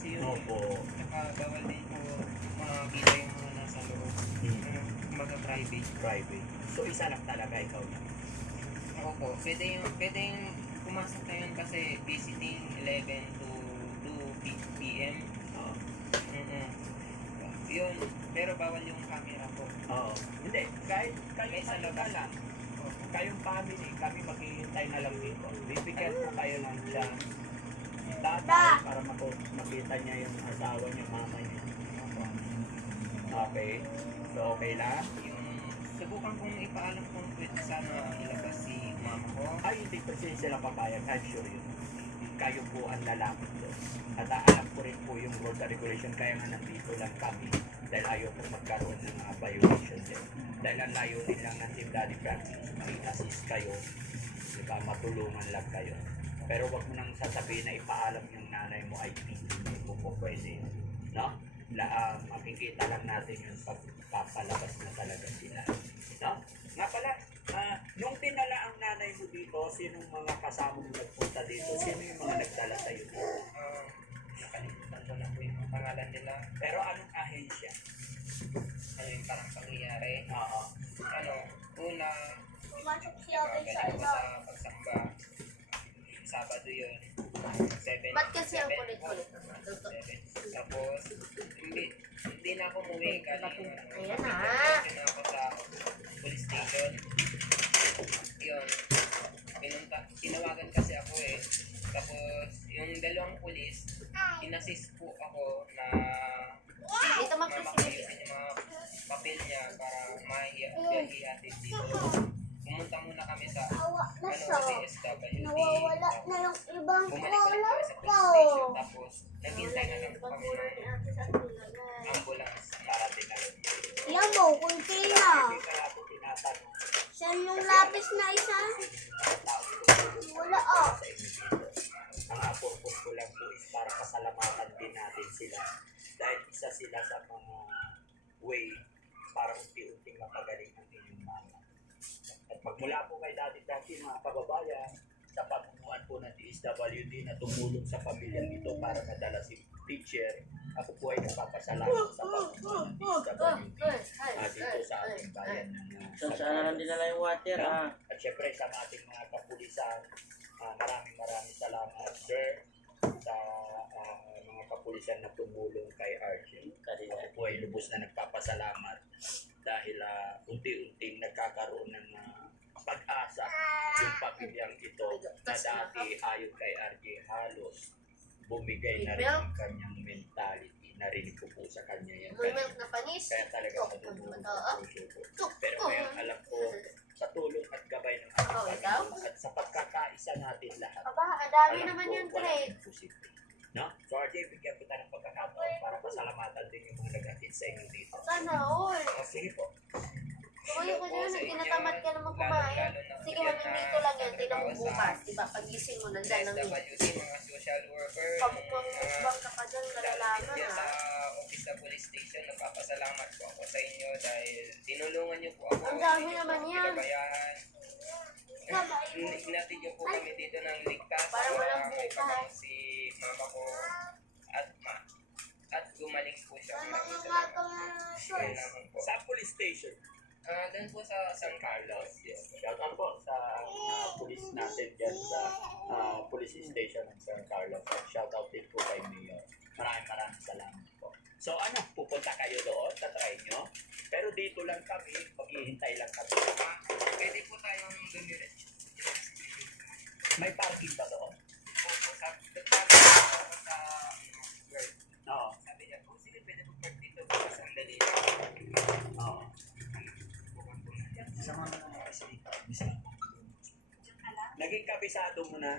kasi yun. Opo. Saka bawal din po makita yung mga nasa loob. Kumbaga private. Private. So isa lang talaga ikaw na. Ako po, pwedeng pumasok na yun kasi visiting 11 to 2 p.m. Oo. Yun, pero bawal yung camera po. Oo. Hindi, kahit kayo May sa sa labas. lang. Kayong family, kami maghihintay na lang dito. Bibigyan ko kayo ng chance. Tatay, para makita niya yung asawa niya, mama niya. Okay. So, okay lang? Yung subukan kong ipaalam kung pwede sana ilabas si mama ko. Ay, hindi kasi sila papayag. I'm sure yun. Kayo po ang lalaki doon. At alam ko rin po yung rules and regulation. Kaya nga nandito lang kami. Dahil ayaw po magkaroon ng mga violation din. Dahil ang layunin lang ng Team Daddy Frankie, may-assist kayo. Diba, matulungan lang kayo. Pero wag mo nang sasabihin na ipaalam yung nanay mo ay hindi po po pwede. No? Makikita lang natin yung pagpapalabas na talaga sila. No? Nga pala, nung dinala ang nanay mo dito, sinong mga kasama mo nagpunta dito? Sino yung mga nagdala sa'yo dito? Nakalimutan ko na po yung pangalan nila. Pero anong ahensya? Ano yung parang pangyayari. Oo. Ano, una, Pumasok siya galing sa ko ano. sa pagsamba. Sabado yun. 7. Ba't kasi ang kulit-kulit? Tapos, hindi na ako umuwi. Ayan na. Hindi na ako sa police station. Yun. Tinawagan kasi ako eh. Tapos, yung dalawang pulis, inassist po ako na Dito mamakayusin yung mga papel niya para mahihatid dito. Pumunta muna kami sa DSWD. Nawawala na yung ibang Bumalik ulit color kami sa ko. police station. Tapos, naghintay na lang po kami ng ambulance para dinalo. Yan mo, kunti na. Hindi kaya ako tinatanong Saan yung lapis na isa? Wala ah. sa inyo dito. Ang purpose ko lang po is para pasalamatan din natin sila. Dahil isa sila sa mga way para unti-unting mapagaling ang inyong mama. At magmula po kay Daddy Frankie, mga kababayan, sa pagmumuhan po ng DSWD na tumulong sa pamilyang ito para madala si teacher, ako po ay napapasalamat sa pagmumuhan ng DSWD dito sa ating bayan ng Saan na lang dinala yung water, At syempre sa ating mga kapulisan, maraming salamat, sir, sa mga kapulisan na tumulong kay RJ. Ako po ay lubos na nagpapasalamat dahil unti-unting nagkakaroon ng pag-asa yung pamilyang ito na dati ayon kay RJ halos bumigay na rin ang kanyang mentality. Narinig ko po sa kanya yan. Milk na panis. Kaya talaga madudulog ang puso ko. Pero ngayon alam ko sa tulong at gabay ng ating Panginoon at sa pagkakaisa natin lahat. Aba, ang dami alam naman ko, yung walang trade. imposible. No? So RJ, bigyan kita ng pagkakataon para pasalamatan din yung mga nag-atid sa inyo dito. Sana all. Sige po. Tumayo ka dyan, tinatamad ka naman kumain. Sige, mamimito lang yan. Tingnan mo bukas. Diba, pagising mo nandyan ng meat. DSWD, mga social worker, Pagmumukbang ka pa dyan, malalaman dyan sa ha. office na police station, nagpapasalamat po ako sa inyo dahil tinulungan niyo po ako. Ang dami Hindi niyo naman po yan. pinabayaan. Hinatid niyo po kami dito ng ligtas Parang walang may bukas. pamang si mama ko at gumaling po siya. Maraming Shorts. salamat po. Sa police station. Doon po sa San Carlos. Yes. Shout out po sa mga police natin dyan sa police station ng San Carlos. Shout out din po kay Mayor. Maraming salamat po. So pupunta kayo doon, tatry nyo. Pero dito lang kami, maghihintay lang kami. Pwede po tayong dumiretso. May parking ba doon? Opo, sabi ko sa word. Oo. Sabi niya, sige, pwede po park dito. Sandali lang. Oo. Sama na lang kasi dito. Naging kabisado mo na.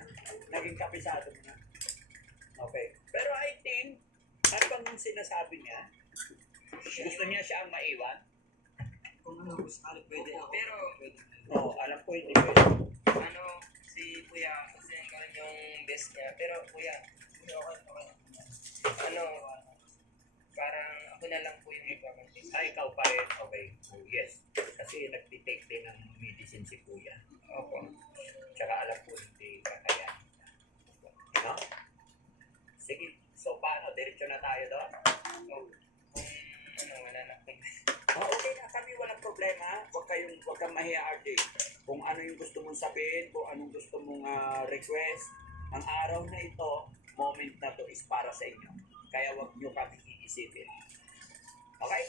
Okay. Pero I think, ano bang sinasabi niya? Gusto niya siya ang maiwan? Kung ano, pwede ako. Pero, Oo, alam ko hindi pwede. si Kuya, kasi gawin yung best niya. Pero, Kuya, okay. Parang ako na lang po yung magpapantis. Ikaw pa rin. Okay. Oh, yes. Kasi nagtitake din ng medicine si Kuya. Opo. Tsaka alam ko hindi kakayanin. No? Sige. So, paano? Diretso na tayo doon? Wala na po. Okay na kami, walang problema. Huwag kang mahiya, RJ. Kung ano yung gusto mong sabihin, kung anong gusto mong request, ang araw na ito, moment na to is para sa inyo. Kaya huwag nyo kami iisipin. Okay?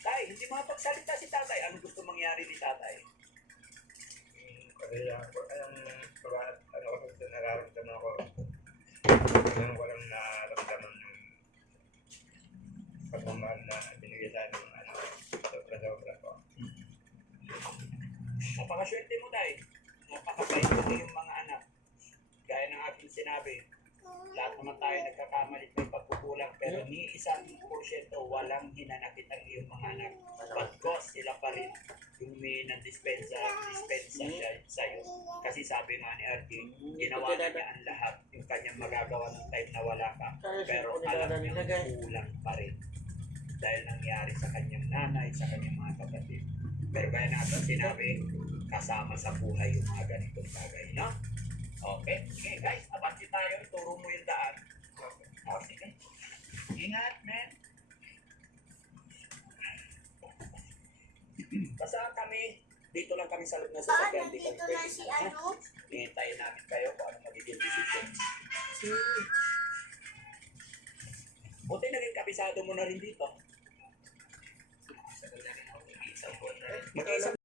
Tay, hindi makapagsalita si tatay. Anong gusto mangyari ni tatay? Kasi ano ko nararamdaman ako. Ngayon ko lang nararamdaman yung pagmamahal na binigay sa akin ng sobra-sobra ko. Napakaswerte mo, tay. Napakabait mo yung mga anak. Gaya ng aking sinabi, lahat naman tayo nagkakamali at may pagkukulang, pero ni 1% walang hinanakit ang iyong mga anak. Bagkos sila pa rin yung may dispensa siya sa'yo. Kasi sabi nga ni RT, ginawa na niya ang lahat, yung kanyang magagawa ng time na wala ka. Pero alam niya kulang pa rin. Dahil nangyari sa kanyang nanay, sa kanyang mga kapatid. Pero gaya na ating sinabi, kasama sa buhay yung mga ganitong bagay, no? Okay, sige guys, abante tayo, ituro mo yung daan. Oh, sige. Ingat, men. Basta kami, dito lang kami sa loob na sasakyan. Di kami nandito na pwede si ha? ano? Hintayin namin kayo kung ano magiging decision. Buti naging kabisado mo na rin dito. Sa rin ako, isang buwan na rin. Mag-iisang